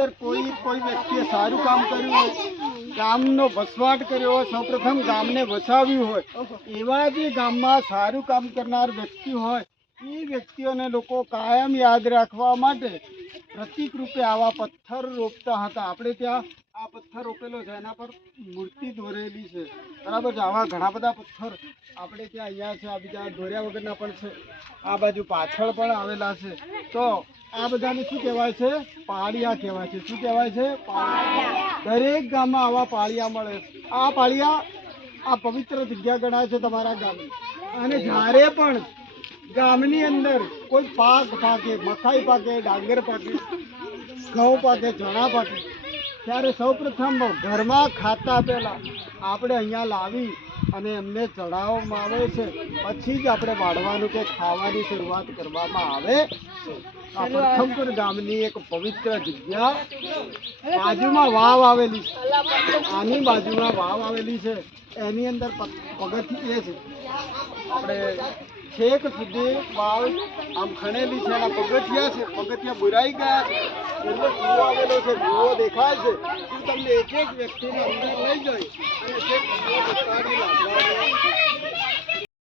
અંદર કોઈ કોઈ વ્યક્તિએ સારું કામ કર્યું હોય, ગામનો વસવાટ કર્યો હોય, સૌપ્રથમ ગામને વસાવ્યું હોય, એવા જે ગામમાં સારું કામ કરનાર વ્યક્તિ હોય, એ વ્યક્તિઓને લોકો કાયમ યાદ રાખવા માટે પ્રતિક રૂપે આવા પથ્થર રોપતા હતા. આપણે ત્યાં આ પથ્થર રોપેલો છે, એના પર મૂર્તિ દોરેલી છે. બરાબર છે? આવા ઘણા બધા પથ્થર આપણે ત્યાં અહીંયા છે, આ બીજા દોર્યા વગરના પણ છે. આ બાજુ પાછળ પણ આવેલા છે. તો આ બધાને શું કહેવાય છે? પાળિયા કહેવાય છે. શું કહેવાય છે? દરેક ગામમાં આવા પાળિયા મળે. આ પાળિયા આ પવિત્ર જગ્યા ગણાય છે તમારા ગામની. અને જ્યારે પણ ગામની અંદર કોઈ પાક પાકે, મકાઈ પાકે, ડાંગર પાકે, ઘઉં પાકે, ચણા પાકે, ત્યારે સૌપ્રથમ ઘરમાં ખાતા પહેલા આપણે અહીંયા લાવી અને એમને ચડાવવામાં આવે છે. પછી જ આપણે વાળવાનું કે ખાવાની શરૂઆત કરવામાં આવે છે. આ પ્રથમપુર ગામની એક પવિત્ર જગ્યા બાજુમાં વાવ આવેલી છે. આની બાજુમાં વાવ આવેલી છે. એની અંદર પગથી એ છે. આપણે છેક સુધી વાવ આમ ખણેલી છે એના પગથિયા છે. પગથિયા બુરાઈ ગયા છે. એનો આવેલો છે. કૂવો દેખાય છે. તમને એક એક વ્યક્તિને અંદર લઈ જાય અને છેક